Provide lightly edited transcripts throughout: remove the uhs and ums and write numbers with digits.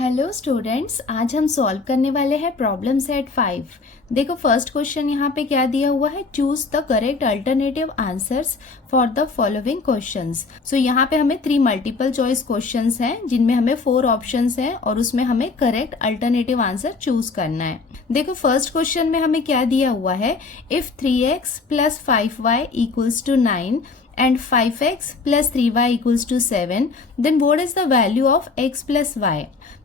Hello students, आज हम solve करने वाले हैं प्रॉब्लम सेट 5। देखो फर्स्ट क्वेश्चन यहाँ पे क्या दिया हुआ है, choose the correct alternative answers for the following questions. So यहाँ पे हमें 3 मल्टीपल चॉइस क्वेश्चंस हैं जिनमें हमें 4 ऑप्शंस हैं और उसमें हमें करेक्ट अल्टरनेटिव आंसर चूज करना है। देखो फर्स्ट क्वेश्चन में हमें क्या दिया हुआ है, if 3x plus 5y equals to 9 and 5x plus 3y equals to 7, then what is the value of x plus y?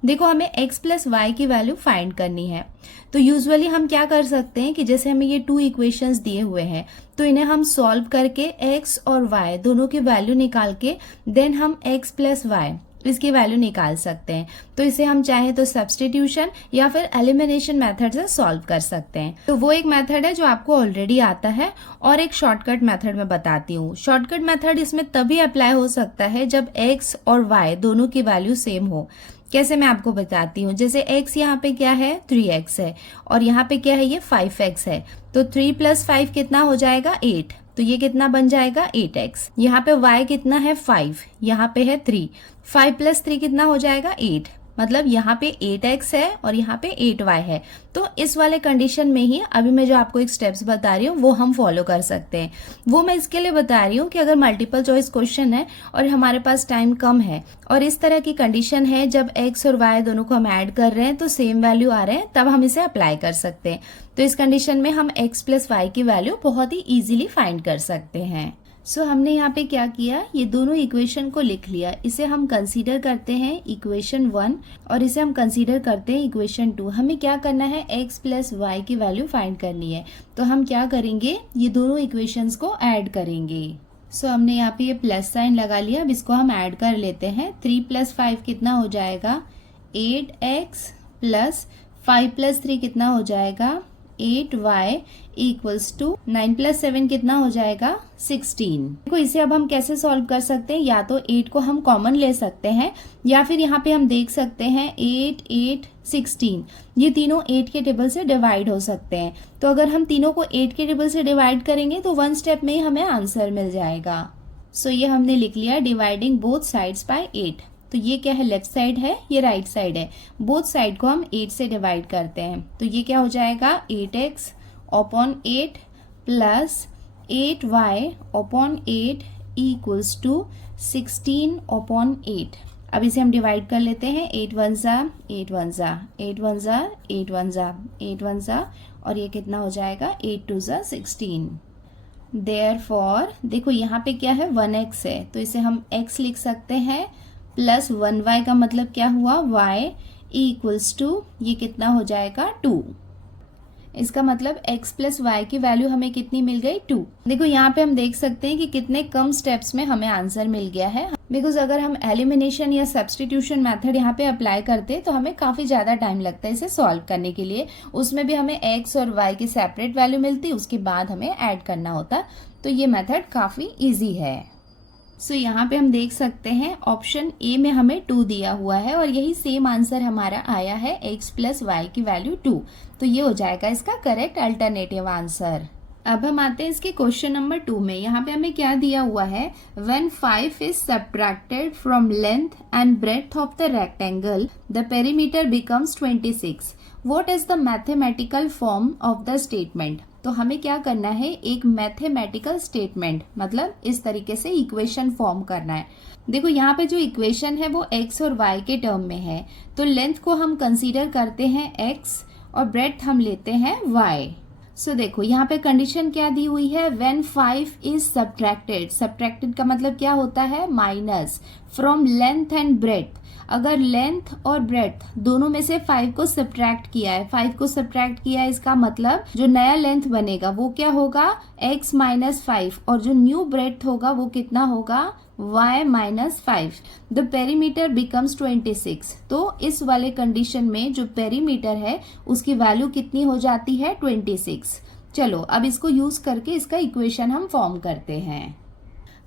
देखो हमें x plus y की वैल्यू फाइंड करनी है। तो यूजुअली हम क्या कर सकते हैं कि जैसे हमें ये 2 इक्वेशंस दिए हुए हैं तो इन्हें हम सॉल्व करके x और y दोनों की वैल्यू निकाल के देन हम x plus y इसकी वैल्यू निकाल सकते हैं। तो इसे हम चाहे तो सब्स्टिट्यूशन या फिर एलिमिनेशन मेथड से सॉल्व कर सकते हैं। तो वो एक मेथड है जो आपको ऑलरेडी आता है और एक शॉर्टकट मेथड में बताती हूँ। शॉर्टकट मेथड इसमें तभी अप्लाई हो सकता है जब x और y दोनों की वैल्यू सेम हो। कैसे मैं आपको बताती हूँ, जैसे x यहाँ पे क्या है 3x है और यहाँ पे क्या है ये 5x है। तो 3 + 5 कितना हो जाएगा 8, तो ये कितना बन जाएगा 8x। यहाँ पे y कितना है 5, यहाँ पे है 3, 5 + 3 कितना हो जाएगा 8, मतलब यहाँ पे 8x है और यहाँ पे 8y है। तो इस वाले कंडीशन में ही अभी मैं जो आपको एक स्टेप्स बता रही हूँ वो हम फॉलो कर सकते हैं। वो मैं इसके लिए बता रही हूँ कि अगर मल्टीपल चॉइस क्वेश्चन है और हमारे पास टाइम कम है और इस तरह की कंडीशन है जब x और y दोनों को हम ऐड कर रहे हैं तो सेम वैल्यू आ रहे हैं, तब हम इसे अप्लाई कर सकते हैं। तो इस कंडीशन में हम x + y की वैल्यू बहुत ही ईजिली फाइंड कर सकते हैं। सो हमने यहाँ पे क्या किया, ये दोनों इक्वेशन को लिख लिया। इसे हम कंसीडर करते हैं इक्वेशन 1 और इसे हम कंसीडर करते हैं इक्वेशन 2। हमें क्या करना है, x + y की वैल्यू फाइंड करनी है। तो हम क्या करेंगे, ये दोनों इक्वेशंस को ऐड करेंगे। सो हमने यहाँ पे ये प्लस साइन लगा लिया। अब इसको हम ऐड कर लेते हैं। 3 + 5 कितना हो जाएगा 8x प्लस 5 + 3 कितना हो जाएगा 8y इक्वल्स टू 9 + 7 कितना हो जाएगा 16। देखो इसे अब हम कैसे सॉल्व कर सकते हैं, या तो 8 को हम कॉमन ले सकते हैं या फिर यहाँ पे हम देख सकते हैं 8, 8, 16 ये तीनों 8 के टेबल से डिवाइड हो सकते हैं। तो अगर हम तीनों को 8 के टेबल से डिवाइड करेंगे तो 1 स्टेप में ही हमें आंसर मिल जाएगा। सो ये हमने लिख लिया डिवाइडिंग बोथ साइड्स बाय 8। तो ये क्या है, लेफ्ट साइड है, ये राइट साइड है। बोथ साइड को हम 8 से डिवाइड करते हैं तो ये क्या हो जाएगा 8x upon 8 plus 8y upon 8 equals to 16 upon 8। अब इसे हम डिवाइड कर लेते हैं। 8 1 ज़ा 8 1 ज़ा 8 1 ज़ा 8 1 ज़ा 8 1 ज़ा और ये कितना हो जाएगा 8 2 ज़ा 16। देयरफॉर देखो यहाँ पे क्या है 1x है तो इसे हम x लिख सकते हैं प्लस 1y का मतलब क्या हुआ y इक्वल्स टू ये कितना हो जाएगा 2। इसका मतलब x + y की वैल्यू हमें कितनी मिल गई 2। देखो यहाँ पे हम देख सकते हैं कि कितने कम स्टेप्स में हमें आंसर मिल गया है। बिकॉज अगर हम एलिमिनेशन या सब्स्टिट्यूशन मेथड यहाँ पे अप्लाई करते तो हमें काफ़ी ज़्यादा टाइम लगता है इसे सॉल्व करने के लिए। उसमें भी हमें x और y की सेपरेट वैल्यू मिलती, उसके बाद हमें ऐड करना होता। तो ये मेथड काफ़ी ईजी है। सो यहाँ पे हम देख सकते हैं ऑप्शन ए में हमें 2 दिया हुआ है और यही सेम आंसर हमारा आया है x + y की वैल्यू 2। तो ये हो जाएगा इसका करेक्ट अल्टरनेटिव आंसर। अब हम आते हैं इसके क्वेश्चन नंबर 2 में। यहाँ पे हमें क्या दिया हुआ है, when 5 is subtracted from length and breadth of the rectangle the perimeter becomes 26। What is the mathematical form of the statement. तो हमें क्या करना है, एक मैथमेटिकल स्टेटमेंट मतलब इस तरीके से इक्वेशन फॉर्म करना है। देखो यहाँ पे जो इक्वेशन है वो x और y के टर्म में है। तो लेंथ को हम कंसीडर करते हैं x और ब्रेड्थ हम लेते हैं y। सो देखो यहाँ पे कंडीशन क्या दी हुई है, व्हेन 5 इज सब्ट्रैक्टेड। सब्ट्रैक्टेड का मतलब क्या होता है, minus from length and breadth. अगर लेंथ और ब्रेड्थ दोनों में से 5 को सब्ट्रैक्ट किया है, 5 को सब्ट्रैक्ट किया है, इसका मतलब जो नया लेंथ बनेगा वो क्या होगा x - 5 और जो न्यू ब्रेड्थ होगा वो कितना होगा y - 5। The perimeter becomes 26। तो इस वाले कंडीशन में जो पेरीमीटर है उसकी वैल्यू कितनी हो जाती है 26। चलो अब इसको यूज करके इसका इक्वेशन हम फॉर्म करते हैं।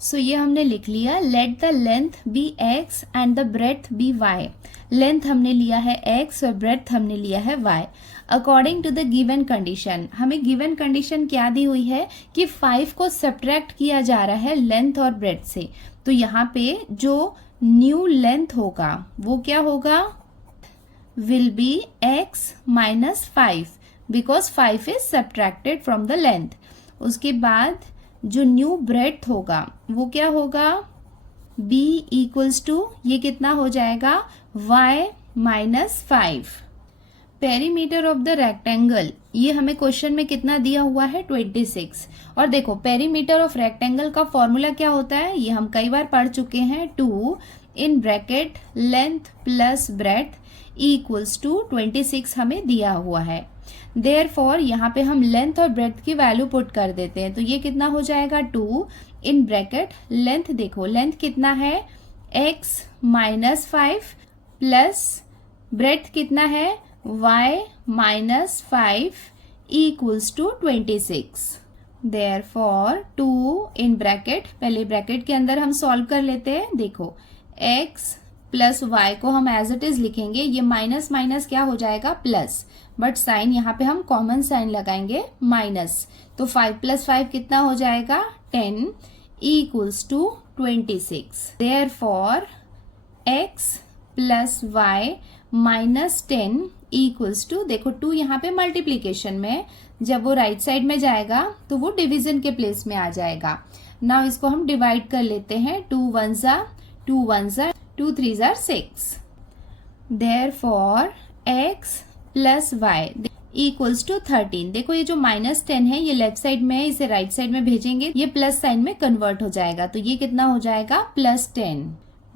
सो ये हमने लिख लिया, let the length be x and the breadth be y। Length हमने लिया है x और ब्रेड्थ हमने लिया है y। According to the given condition, हमें गिवन कंडीशन क्या दी हुई है कि 5 को सब्ट्रैक्ट किया जा रहा है लेंथ और ब्रेड्थ से। तो यहाँ पे जो न्यू लेंथ होगा वो क्या होगा will be x minus 5 because 5 is subtracted from the length. उसके बाद जो न्यू ब्रेड्थ होगा वो क्या होगा, b इक्वल्स टू ये कितना हो जाएगा y minus 5. Perimeter of the rectangle, ये हमें क्वेश्चन में कितना दिया हुआ है 26. और देखो पेरीमीटर ऑफ रेक्टेंगल का फॉर्मूला क्या होता है, ये हम कई बार पढ़ चुके हैं. 2 in bracket length plus breadth equals to 26 हमें दिया हुआ है. देयरफॉर यहाँ पे हम लेंथ और ब्रेड्थ की वैल्यू पुट कर देते हैं. तो ये कितना हो जाएगा 2 इन ब्रैकेट लेंथ, देखो लेंथ कितना है x माइनस 5 प्लस ब्रेड्थ कितना है y minus 5 equals to 26. Therefore 2 in bracket, पहले ब्रैकेट के अंदर हम सॉल्व कर लेते हैं. देखो x प्लस y को हम एज इट इज लिखेंगे, ये माइनस माइनस क्या हो जाएगा प्लस, बट साइन यहाँ पे हम कॉमन साइन लगाएंगे माइनस. तो 5 प्लस 5 कितना हो जाएगा 10 equals to 26. Therefore x plus y minus 10 equals to, देखो 2 यहाँ पे मल्टीप्लीकेशन में, जब वो राइट साइड में जाएगा तो वो डिवीजन के प्लेस में आ जाएगा. नाउ इसको हम डिवाइड कर लेते हैं. 2 1 जा 2 1 जा 2 3 जा 6. Therefore x plus y equals to 13. देखो ये जो माइनस 10 है ये लेफ्ट साइड में है, इसे राइट साइड में भेजेंगे ये प्लस साइन में कन्वर्ट हो जाएगा. तो ये कितना हो जाएगा plus 10.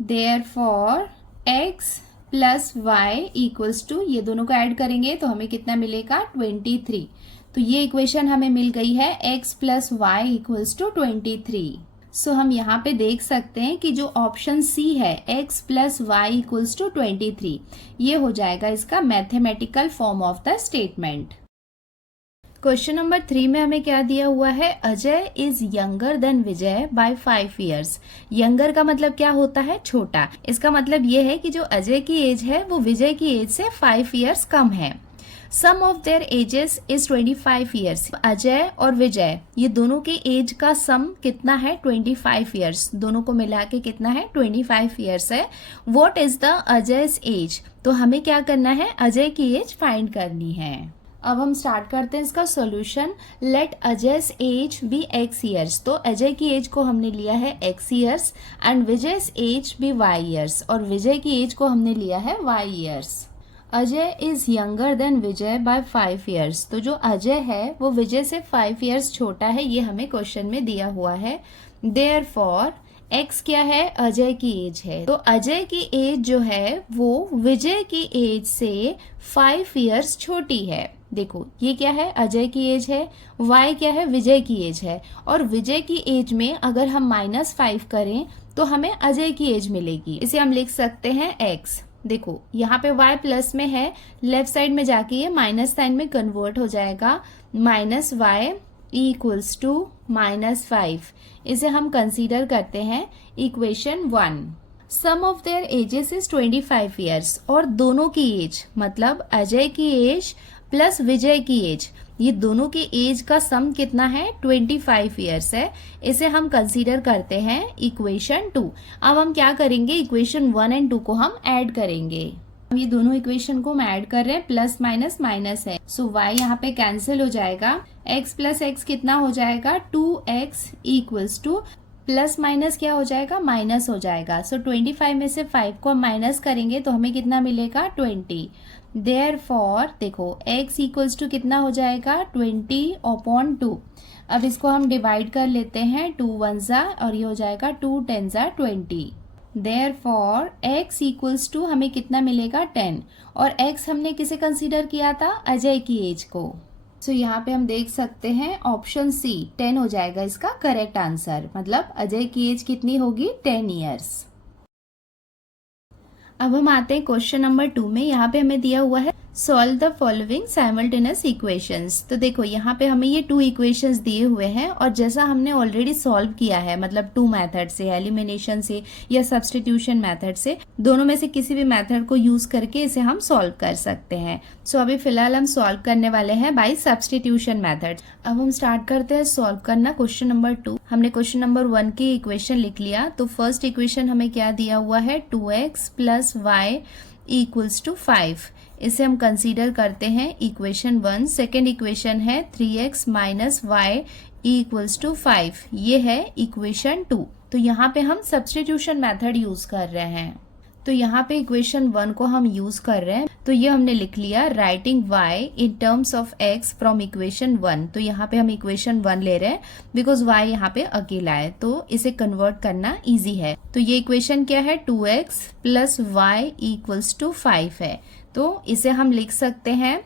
Therefore x plus y equals to, ये दोनों को ऐड करेंगे तो हमें कितना मिलेगा 23. तो ये इक्वेशन हमें मिल गई है x plus y equals to 23. So हम यहाँ पे देख सकते हैं कि जो ऑप्शन सी है x plus y equals to 23, ये हो जाएगा इसका mathematical form of the statement. Question number 3 में हमें क्या दिया हुआ है, Ajay is younger than Vijay by 5 years. Younger का मतलब क्या होता है, छोटा. इसका मतलब ये है कि जो अजय की एज है वो विजय की एज से 5 years कम है. Sum of their ages is 25 years. Ajay और विजय ये दोनों के एज का सम कितना है 25 years. दोनों को मिला के कितना है 25 years है. व्हाट इज द अजय's एज, तो हमें क्या करना है अजय की एज फाइंड करनी है. अब हम स्टार्ट करते हैं इसका solution. Let Ajay's age be x years. तो अजय की एज को हमने लिया है x years and Vijay's age be y years. और विजय की एज को हमने लिया है y years. Ajay is younger than Vijay by 5 years. तो जो अजय है वो विजय से 5 years छोटा है, ये हमें क्वेश्चन में दिया हुआ है. देयरफॉर x क्या है, अजय की एज है. तो अजय की एज जो है वो विजय की एज से 5 years छोटी है. देखो ये क्या है अजय की एज है, y क्या है विजय की एज है. और विजय की एज में अगर हम -5 करें तो हमें अजय की एज मिलेगी. इसे हम लिख सकते हैं x. देखो यहाँ पे y प्लस में है, लेफ्ट साइड में जाके ये माइनस साइन में कन्वर्ट हो जाएगा. -y equals to -5. इसे हम कंसीडर करते हैं equation 1. Sum of their ages is 25 years. और दोनों की एज मतलब अजय की एज प्लस विजय की एज, ये दोनों की एज का सम कितना है 25 years है. इसे हम कंसीडर करते हैं इक्वेशन 2. अब हम क्या करेंगे, इक्वेशन 1 एंड 2 को हम ऐड करेंगे. हम ये दोनों इक्वेशन को हम ऐड कर रहे हैं, प्लस माइनस माइनस है. सो y यहाँ पे कैंसिल हो जाएगा. x प्लस x कितना हो जाएगा 2x equals to, plus minus क्या हो जाएगा माइनस हो जाएगा. सो 25 में से 5 को हम माइनस करेंगे तो हमें कितना मिलेगा 20. देयरफॉर देखो x इक्वल्स टू कितना हो जाएगा 20/2. अब इसको हम डिवाइड कर लेते हैं. 2 1 जा और ये हो जाएगा 2 10 जा 20. देयरफॉर x इक्वल्स टू हमें कितना मिलेगा 10. और x हमने किसे कंसीडर किया था, अजय की एज को. सो यहाँ पे हम देख सकते हैं ऑप्शन सी 10 हो जाएगा इसका करेक्ट आंसर. मतलब अजय की एज कितनी होगी 10 years. अब हम आते हैं क्वेश्चन नंबर 2 में. यहाँ पे हमें दिया हुआ है solve the following simultaneous equations. तो देखो यहाँ पे हमें ये 2 इक्वेशंस दिए हुए हैं और जैसा हमने ऑलरेडी सॉल्व किया है, मतलब 2 मेथड से, एलिमिनेशन से या सब्स्टिट्यूशन मेथड से, दोनों में से किसी भी मेथड को यूज करके इसे हम सॉल्व कर सकते हैं. सो अभी फिलहाल हम सॉल्व करने वाले हैं बाय सब्स्टिट्यूशन मेथड. अब हम स्टार्ट करते हैं सॉल्व करना. क्वेश्चन नंबर 2, हमने क्वेश्चन नंबर 1 की इक्वेशन लिख लिया. तो फर्स्ट इक्वेशन हमें क्या दिया हुआ है 2x plus y equals to 5। इसे हम कंसीडर करते हैं इक्वेशन 1। सेकेंड इक्वेशन है 3x minus y equals to 5, ये है इक्वेशन 2। तो यहाँ पे हम सब्स्टिट्यूशन मेथड यूज कर रहे हैं। तो यहाँ पे इक्वेशन 1 को हम यूज कर रहे हैं, तो ये हमने लिख लिया writing y in terms of x from equation 1। तो यहाँ पे हम इक्वेशन 1 ले रहे हैं बिकॉज y यहाँ पे अकेला है, तो इसे कन्वर्ट करना इजी है। तो ये इक्वेशन क्या है, 2x plus y equals to 5 है। तो इसे हम लिख सकते हैं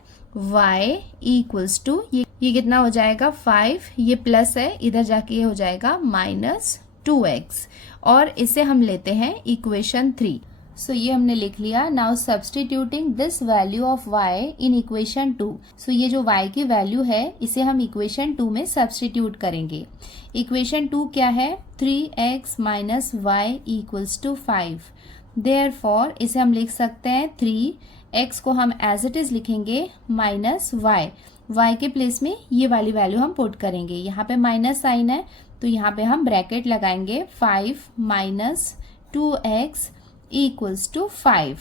y इक्वल्स टू ये कितना हो जाएगा 5, ये प्लस है, इधर जाके ये हो जाएगा माइनस 2x, और इसे हम लेते हैं इक्वेशन 3। सो ये हमने लिख लिया। Now substituting this value of y in equation 2। सो ये जो y की वैल्यू है इसे हम इक्वेशन 2 में सब्स्टिट्यूट करेंगे। इक्वेशन 2 क्या है, 3x minus y equals to 5। Therefore इसे हम लिख सकते हैं 3x को हम एज इट इज लिखेंगे माइनस y के प्लेस में ये वाली वैल्यू हम पुट करेंगे। यहाँ पे माइनस साइन है तो यहाँ पे हम ब्रैकेट लगाएंगे 5 minus 2x equals to 5।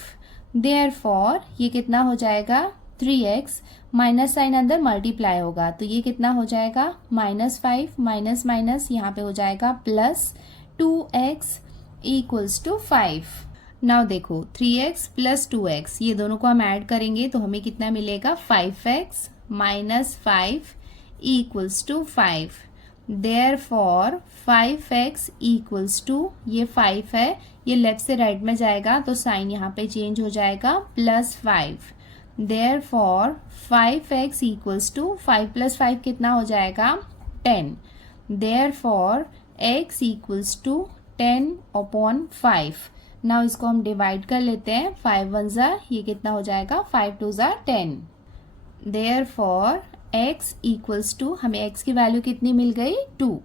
Therefore ये कितना हो जाएगा 3x, माइनस साइन अंदर मल्टीप्लाई होगा तो ये कितना हो जाएगा -5 माइनस माइनस यहाँ पे हो जाएगा plus 2x equals to 5। Now देखो 3x प्लस 2x ये दोनों को हम ऐड करेंगे तो हमें कितना मिलेगा 5x minus 5 equals to 5। Therefore 5x equals to ये 5 है, ये लेफ्ट से राइट में जाएगा तो साइन यहाँ पे चेंज हो जाएगा +5। देयरफॉर 5x इक्वल्स टू 5 + 5 कितना हो जाएगा 10। Therefore x equals to 10/5। Now इसको हम डिवाइड कर लेते हैं, 5 1 ज़ा ये कितना हो जाएगा 5 2 ज़ा 10। देयरफॉर x इक्वल्स टू हमें x की वैल्यू कितनी मिल गई 2।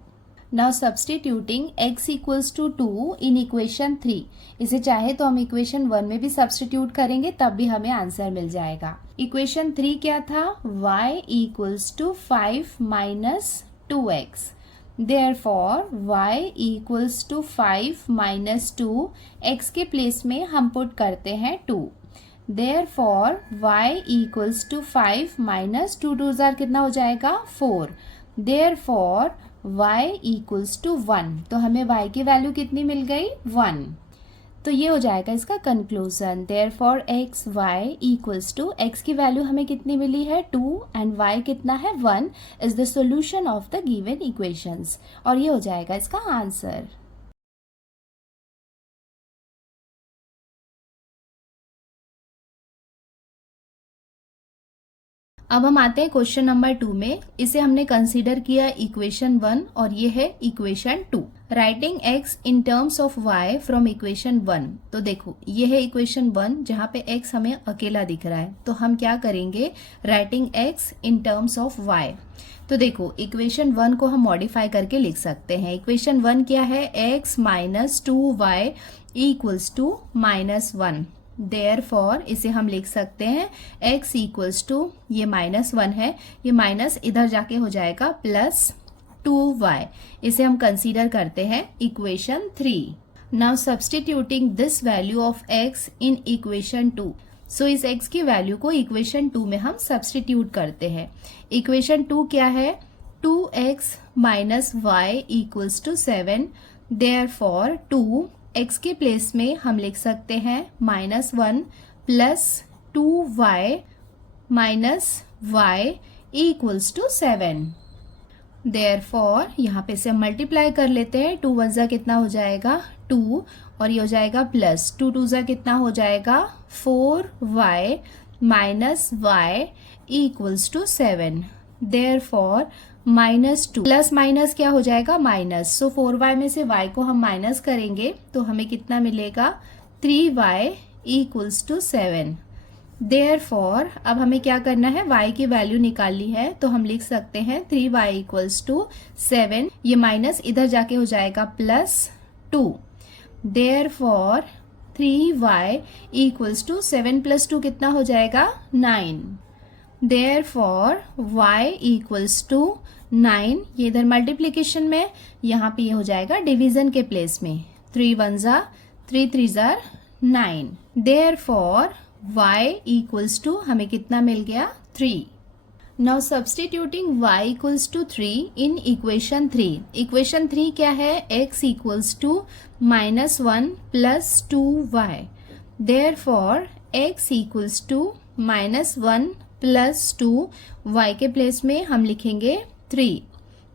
Now substituting x equals to 2 in equation 3। इसे चाहे तो हम इक्वेशन 1 में भी सब्स्टिट्यूट करेंगे तब भी हमें आंसर मिल जाएगा। इक्वेशन 3 क्या था, y equals to 5 minus 2x। Therefore y equals to 5 minus 2, x के प्लेस में हम पुट करते हैं 2। Therefore y equals to 5 minus 2 2 ज़ार कितना हो जाएगा 4। Therefore y equals to 1। तो हमें y की वैल्यू कितनी मिल गई 1। तो ये हो जाएगा इसका conclusion. Therefore x y equals to x की वैल्यू हमें कितनी मिली है 2 एंड y कितना है 1 is the solution of the given equations, और ये हो जाएगा इसका आंसर। अब हम आते हैं क्वेश्चन नंबर 2 में। इसे हमने कंसीडर किया इक्वेशन 1 और ये है equation 2। Writing x in terms of y from equation 1। तो देखो ये है इक्वेशन 1 जहाँ पे x हमें अकेला दिख रहा है, तो हम क्या करेंगे writing x in terms of y। तो देखो इक्वेशन 1 को हम मॉडिफाई करके लिख सकते हैं। इक्वेशन 1 क्या है, x minus 2y equals to -1। Therefore इसे हम लिख सकते हैं x इक्वल्स टू ये -1 है, ये माइनस इधर जाके हो जाएगा +2y। इसे हम कंसीडर करते हैं equation 3। Now substituting this value of x in equation 2। सो इस x की वैल्यू को इक्वेशन 2 में हम सब्स्टिट्यूट करते हैं। इक्वेशन 2 क्या है, 2x minus y equals to 7। Therefore 2 x के प्लेस में हम लिख सकते हैं -1 plus 2y minus y equals to 7। Therefore यहाँ पे से हम मल्टीप्लाई कर लेते हैं, 2 1 ज़ा कितना हो जाएगा 2 और ये हो जाएगा प्लस 2 2 ज़ा कितना हो जाएगा 4y minus y equals to 7। Therefore -2 plus minus क्या हो जाएगा माइनस, सो 4y में से y को हम माइनस करेंगे तो हमें कितना मिलेगा 3y इक्वल्स टू 7। देयरफॉर अब हमें क्या करना है, y की वैल्यू निकालनी है, तो हम लिख सकते हैं 3y इक्वल्स टू 7। ये माइनस इधर जाके हो जाएगा +2। देयरफॉर 3y इक्वल्स टू 7 + 2 कितना हो जाएगा 9। देयरफॉर y इक्वल्स टू 9, ये इधर मल्टीप्लीकेशन में, यहाँ पे ये हो जाएगा डिवीजन के प्लेस में, 3 1 ज़ा 3 3 ज़ा 9। देयरफॉर y इक्वल्स टू हमें कितना मिल गया 3। Now substituting y equals to 3 in equation 3। Equation 3 क्या है? x equals to -1 plus 2y। Therefore x equals to -1 plus 2y के प्लेस में हम लिखेंगे 3।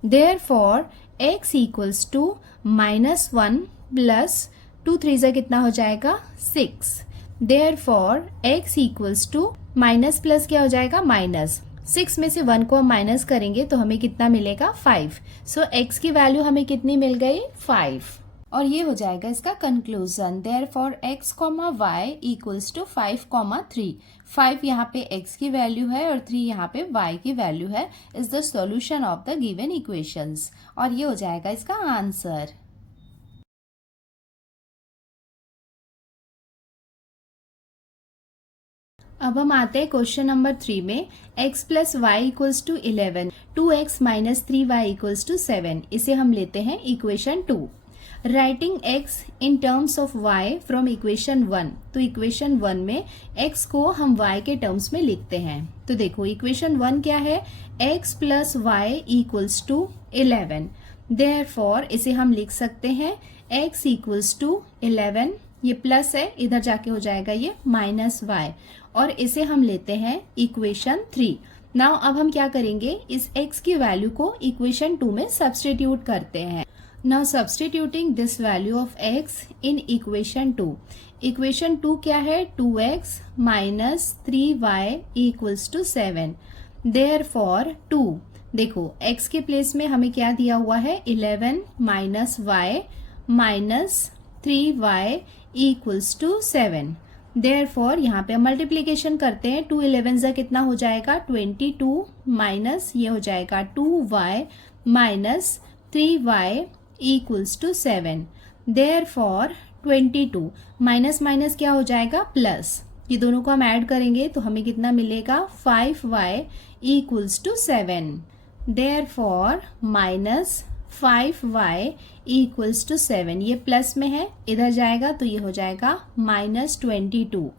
Therefore x equals to -1 plus 2 3 से कितना हो जाएगा 6। Therefore x equals to minus plus क्या हो जाएगा माइनस 6 में से 1 को हम माइनस करेंगे तो हमें कितना मिलेगा 5। सो x की वैल्यू हमें कितनी मिल गई 5। और ये हो जाएगा इसका conclusion. Therefore x, y equals to 5, 3। 5 यहाँ पे x की वैल्यू है और 3 यहाँ पे y की वैल्यू है। Is the solution of the given equations. और ये हो जाएगा इसका आंसर। अब हम आते हैं क्वेश्चन नंबर 3 में। x plus y equals to 11, 2x minus 3y equals to 7। इसे हम लेते हैं equation 2। Writing x in terms of y from equation 1। तो इक्वेशन 1 में x को हम y के टर्म्स में लिखते हैं। तो देखो इक्वेशन 1 क्या है? x plus y equals to 11। Therefore इसे हम लिख सकते हैं x इक्वल्स टू 11, ये प्लस है, इधर जाके हो जाएगा ये माइनस y, और इसे हम लेते हैं इक्वेशन 3। नाउ अब हम क्या करेंगे? इस x की वैल्यू को इक्वेशन 2 में सब्सटीट्यूट करते हैं। Now substituting this value of x in equation 2। Equation 2 क्या है? 2x minus 3y equals to 7। Therefore 2, देखो x के प्लेस में हमें क्या दिया हुआ है? 11 minus y minus 3y equals to 7। Therefore यहाँ पे हम मल्टीप्लीकेशन करते हैं। 2 11 से कितना हो जाएगा? 22 माइनस ये हो जाएगा 2y minus 3y equals to 7। Therefore 22 minus minus क्या हो जाएगा? प्लस। ये दोनों को हम ऐड करेंगे तो हमें कितना मिलेगा? 5y equals to 7। Therefore minus 5y equals to 7, ये प्लस में है, इधर जाएगा तो ये हो जाएगा minus 22।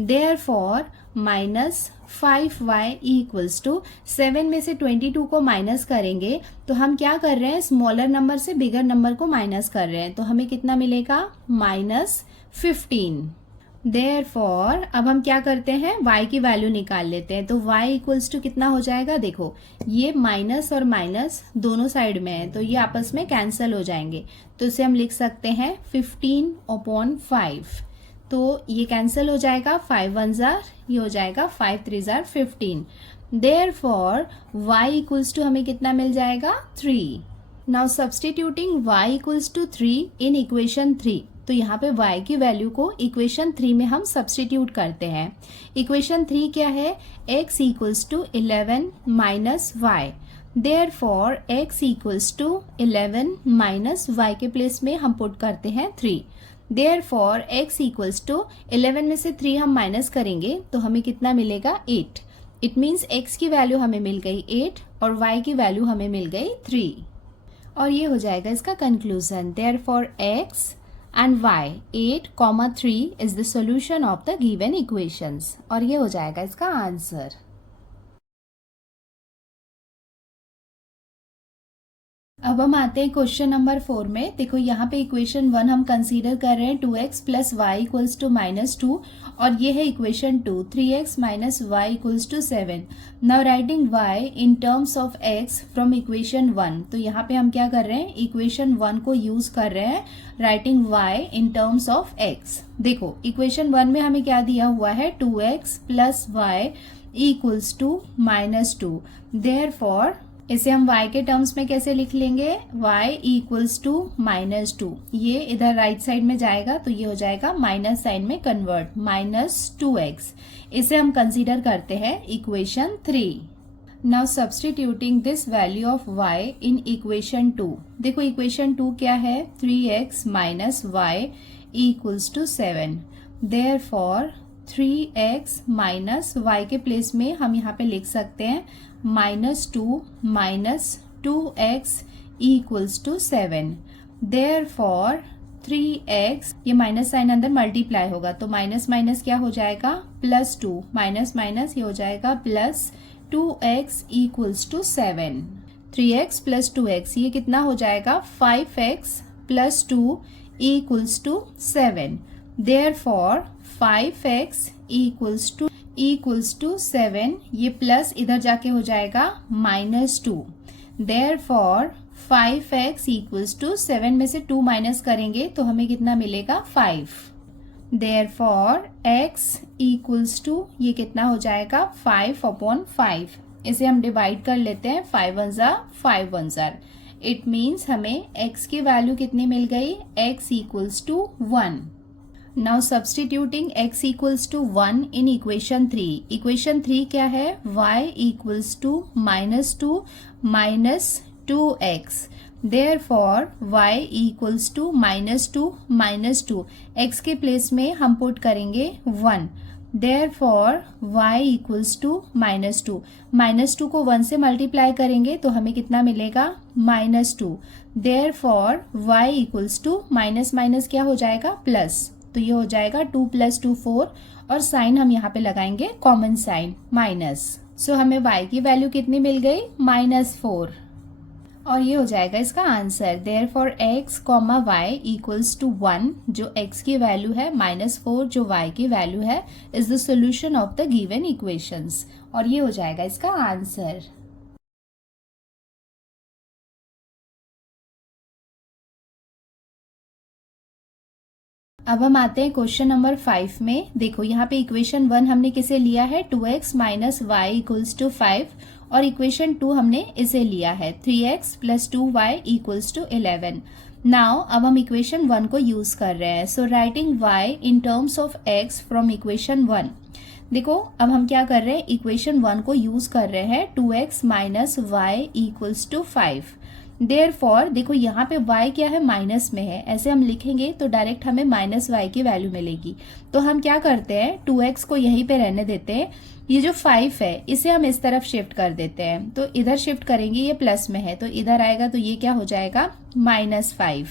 Therefore minus 5y equals to 7 में से 22 को माइनस करेंगे तो हम क्या कर रहे हैं? स्मॉलर नंबर से बिगर नंबर को माइनस कर रहे हैं, तो हमें कितना मिलेगा? माइनस 15। देयरफॉर अब हम क्या करते हैं? y की वैल्यू निकाल लेते हैं। तो y इक्वल्स टू कितना हो जाएगा? देखो ये माइनस और माइनस दोनों साइड में है तो ये आपस में कैंसिल हो जाएंगे, तो इसे हम लिख सकते हैं 15/5। तो ये कैंसिल हो जाएगा, 5 1 जार, ये हो जाएगा 5 3 जार 15। देयरफॉर y इक्वल्स टू हमें कितना मिल जाएगा? 3। Now substituting y equals to 3 in equation 3। तो यहाँ पे y की वैल्यू को इक्वेशन 3 में हम सब्सटीट्यूट करते हैं। इक्वेशन 3 क्या है? x equals to 11 minus y। Therefore x equals to 11 minus y के प्लेस में हम पुट करते हैं 3। देयरफॉर x इक्वल्स टू 11 में से 3 हम माइनस करेंगे तो हमें कितना मिलेगा? 8। इट मीन्स x की वैल्यू हमें मिल गई 8 और y की वैल्यू हमें मिल गई 3। और ये हो जाएगा इसका conclusion. Therefore x and y 8, 3 is the solution of the given equations। और ये हो जाएगा इसका आंसर। अब हम आते हैं क्वेश्चन नंबर 4 में। देखो यहाँ पे इक्वेशन 1 हम कंसीडर कर रहे हैं 2x plus y equals to -2, और ये है equation 2 3x minus y equals to 7। Now writing y in terms of x from equation 1। तो यहाँ पे हम क्या कर रहे हैं? इक्वेशन 1 को यूज कर रहे हैं writing y in terms of x। देखो इक्वेशन 1 में हमें क्या दिया हुआ है? 2x plus y equals to -2। Therefore इसे हम y के टर्म्स में कैसे लिख लेंगे? y इक्वल्स टू -2, ये इधर राइट साइड में जाएगा तो ये हो जाएगा माइनस साइन में कन्वर्ट, -2x। इसे हम कंसीडर करते हैं equation 3। Now substituting this value of y in equation 2। देखो इक्वेशन 2 क्या है? 3x minus y equals to 7। Therefore 3x minus y के प्लेस में हम यहाँ पे लिख सकते हैं -2 minus 2x equals to 7। Therefore 3x, ये माइनस साइन अंदर मल्टीप्लाई होगा तो माइनस माइनस क्या हो जाएगा +2, माइनस माइनस ये हो जाएगा +2x equals to 7। 3x + 2x ये कितना हो जाएगा 5x + 2 equals to 7। Therefore 5x equals to 7, ये प्लस इधर जाके हो जाएगा -2। देयरफॉर 5x इक्वल्स टू 7 में से 2 माइनस करेंगे तो हमें कितना मिलेगा 5। देयरफॉर x इक्वल्स टू ये कितना हो जाएगा 5/5। इसे हम डिवाइड कर लेते हैं, 5 1 ज़ा 5 1 ज़ा। इट मीन्स हमें x की वैल्यू कितनी मिल गई, x equals to 1। Now substituting x equals to 1 in equation 3। Equation 3 क्या है, y equals to -2 -2x। Therefore y equals to -2 x के प्लेस में हम पुट करेंगे 1। देयरफॉर y इक्वल्स टू -2 को 1 से मल्टीप्लाई करेंगे तो हमें कितना मिलेगा -2। Therefore y equals to minus minus क्या हो जाएगा प्लस, तो ये हो जाएगा 2 + 2 4 और साइन हम यहाँ पे लगाएंगे कॉमन साइन माइनस। सो हमें y की वैल्यू कितनी मिल गई -4 और ये हो जाएगा इसका answer. Therefore x, y equals to 1, जो x की वैल्यू है -4 जो y की वैल्यू है, is the solution of the given equations और ये हो जाएगा इसका आंसर। अब हम आते हैं क्वेश्चन नंबर 5 में। देखो यहाँ पे इक्वेशन 1 हमने किसे लिया है 2x - y इक्वल्स टू 5 और इक्वेशन 2 हमने इसे लिया है 3x + 2y equals to 11। Now अब हम इक्वेशन 1 को यूज कर रहे हैं। So writing y in terms of x from equation 1। देखो अब हम क्या कर रहे हैं, इक्वेशन 1 को यूज कर रहे हैं 2x - y equals to 5। Therefore देखो यहाँ पे y क्या है माइनस में है, ऐसे हम लिखेंगे तो डायरेक्ट हमें -y की वैल्यू मिलेगी। तो हम क्या करते हैं 2x को यहीं पे रहने देते हैं, ये जो 5 है इसे हम इस तरफ शिफ्ट कर देते हैं, तो इधर शिफ्ट करेंगे, ये प्लस में है तो इधर आएगा तो ये क्या हो जाएगा -5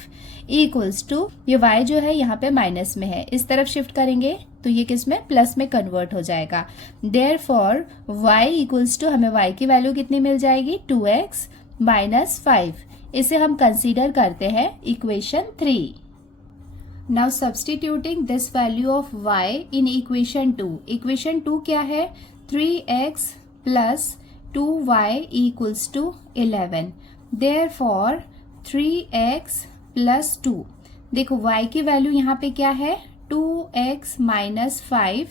इक्वल्स टू ये y जो है यहाँ पे माइनस में है, इस तरफ शिफ्ट करेंगे तो ये किस में प्लस में कन्वर्ट हो जाएगा। देयरफॉर y इक्वल्स टू हमें y की वैल्यू कितनी मिल जाएगी 2x - 5। इसे हम कंसीडर करते हैं equation 3। Now substituting this value of y in equation 2। Equation 2 क्या है 3x + 2y equals to 11। Therefore 3x + 2, देखो y की वैल्यू यहाँ पे क्या है 2x - 5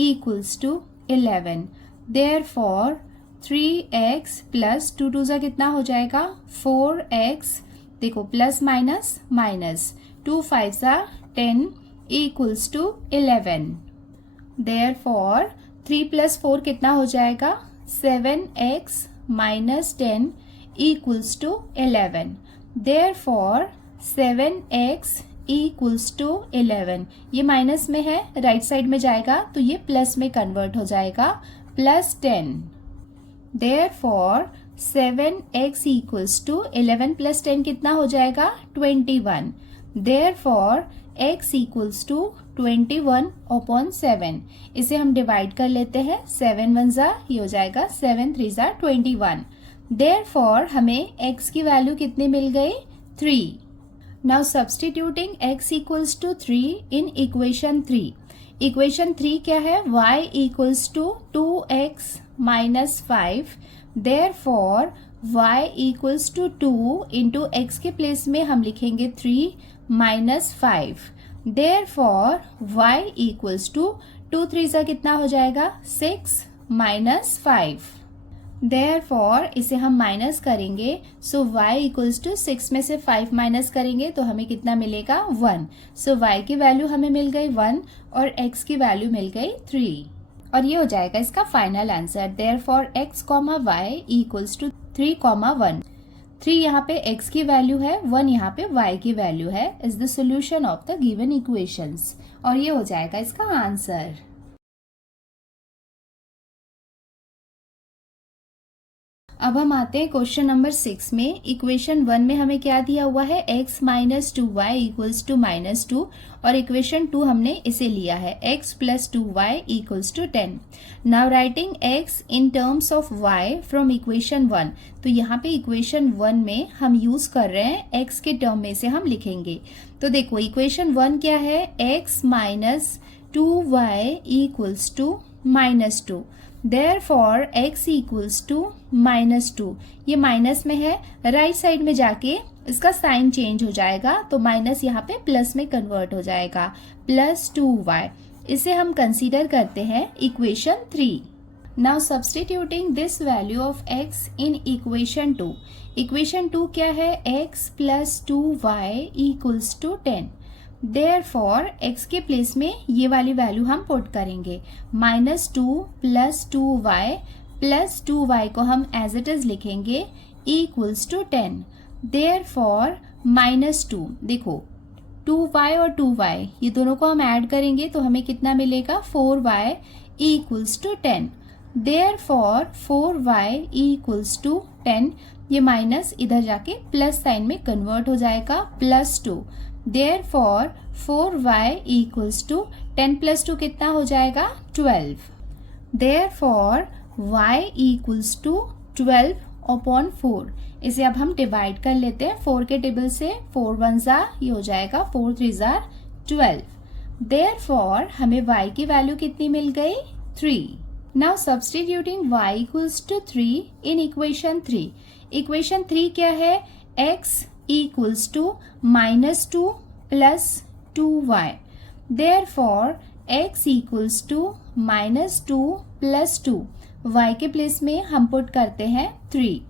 equals to 11। Therefore 3x + 2 2 कितना हो जाएगा 4x, देखो plus minus minus 2 5 10 equals to 11। Therefore 3 + 4 कितना हो जाएगा 7x - 10 equals to 11। Therefore 7x equals to 11, ये माइनस में है राइट साइड में जाएगा तो ये प्लस में कन्वर्ट हो जाएगा +10। देयरफॉर 7x इक्वल्स टू 11 + 10 कितना हो जाएगा 21। Therefore x equals to 21/7। इसे हम डिवाइड कर लेते हैं, 7 1 ज़ा ये हो जाएगा 7 3 ज़ा 21। देयरफॉर हमें x की वैल्यू कितनी मिल गई 3। Now substituting x equals to 3 in equation 3। Equation 3 क्या है y equals to 2x - 5। Therefore y equals to 2 into x के प्लेस में हम लिखेंगे 3 - 5। देयरफॉर y इक्वल्स टू 2 3 ज़ा कितना हो जाएगा 6 - 5। देयरफॉर इसे हम माइनस करेंगे, सो y इक्वल्स टू 6 में से 5 माइनस करेंगे तो हमें कितना मिलेगा 1। सो y की वैल्यू हमें मिल गई 1 और x की वैल्यू मिल गई 3 और ये हो जाएगा इसका final answer. Therefore x, y equals to 3, 1। 3 यहाँ पे x की वैल्यू है, 1 यहाँ पे y की वैल्यू है, is the solution of the given equations और ये हो जाएगा इसका आंसर। अब हम आते हैं क्वेश्चन नंबर 6 में। इक्वेशन 1 में हमें क्या दिया हुआ है, x minus 2y equals to -2 और इक्वेशन 2 हमने इसे लिया है x plus 2y equals to 10। Now writing x in terms of y from equation 1। तो यहाँ पे इक्वेशन 1 में हम यूज कर रहे हैं x के टर्म में से हम लिखेंगे। तो देखो इक्वेशन 1 क्या है, x minus 2y equals to -2। Therefore x equals to -2। ये माइनस में है, राइट साइड में जाके इसका साइन चेंज हो जाएगा तो माइनस यहाँ पे प्लस में कन्वर्ट हो जाएगा, प्लस 2y। इसे हम कंसीडर करते हैं equation 3। Now substituting this value of x in equation 2। Equation 2 क्या है, x plus 2y equals to 10। Therefore x के प्लेस में ये वाली वैल्यू हम पुट करेंगे, -2 प्लस 2y प्लस 2y को हम एज इट इज लिखेंगे इक्वल्स टू 10। Therefore -2, देखो 2y और 2y ये दोनों को हम ऐड करेंगे तो हमें कितना मिलेगा, 4y equals to 10। Therefore 4y equals to 10। ये माइनस इधर जाके प्लस साइन में कन्वर्ट हो जाएगा, +2। Therefore 4y equals to 10 plus 2 कितना हो जाएगा, 12। Therefore y equals to 12/4। इसे अब हम डिवाइड कर लेते हैं 4 के टेबल से, 4 1 ये हो जाएगा, 4 3 12। Therefore हमें y की वैल्यू कितनी मिल गई, 3। Now substituting y equals to 3 in equation 3। Equation 3 क्या है, x equals to -2 plus 2y। Therefore x equals to -2 plus 2। y के प्लेस में हम पुट करते हैं 3।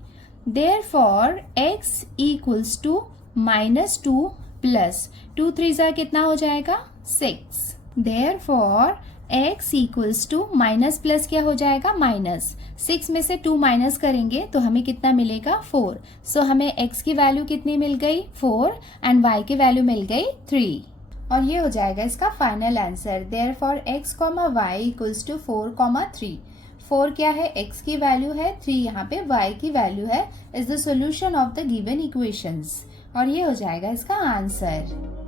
Therefore x equals to -2 plus 2 3 कितना हो जाएगा, 6। Therefore x equals to minus plus क्या हो जाएगा, माइनस। 6 में से 2 माइनस करेंगे तो हमें कितना मिलेगा, 4। सो हमें x की वैल्यू कितनी मिल गई, 4 एंड y की वैल्यू मिल गई 3। और ये हो जाएगा इसका final answer. Therefore x, y equals to 4, 3। 4 क्या है, x की वैल्यू है, 3 यहाँ पे y की वैल्यू है, is the solution of the given equations. और ये हो जाएगा इसका आंसर।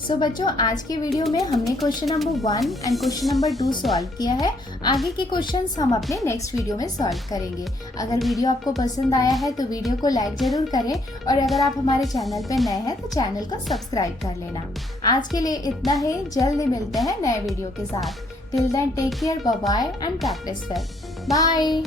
सो बच्चों आज के वीडियो में हमने question number 1 and question number 2 solve किया है। आगे के क्वेश्चंस हम अपने नेक्स्ट वीडियो में सॉल्व करेंगे। अगर वीडियो आपको पसंद आया है तो वीडियो को लाइक जरूर करें और अगर आप हमारे चैनल पर नए हैं तो चैनल को सब्सक्राइब कर लेना। आज के लिए इतना ही, जल्दी मिलते हैं नए वीडियो के साथ। Till then take care, bye bye and practice well. Bye.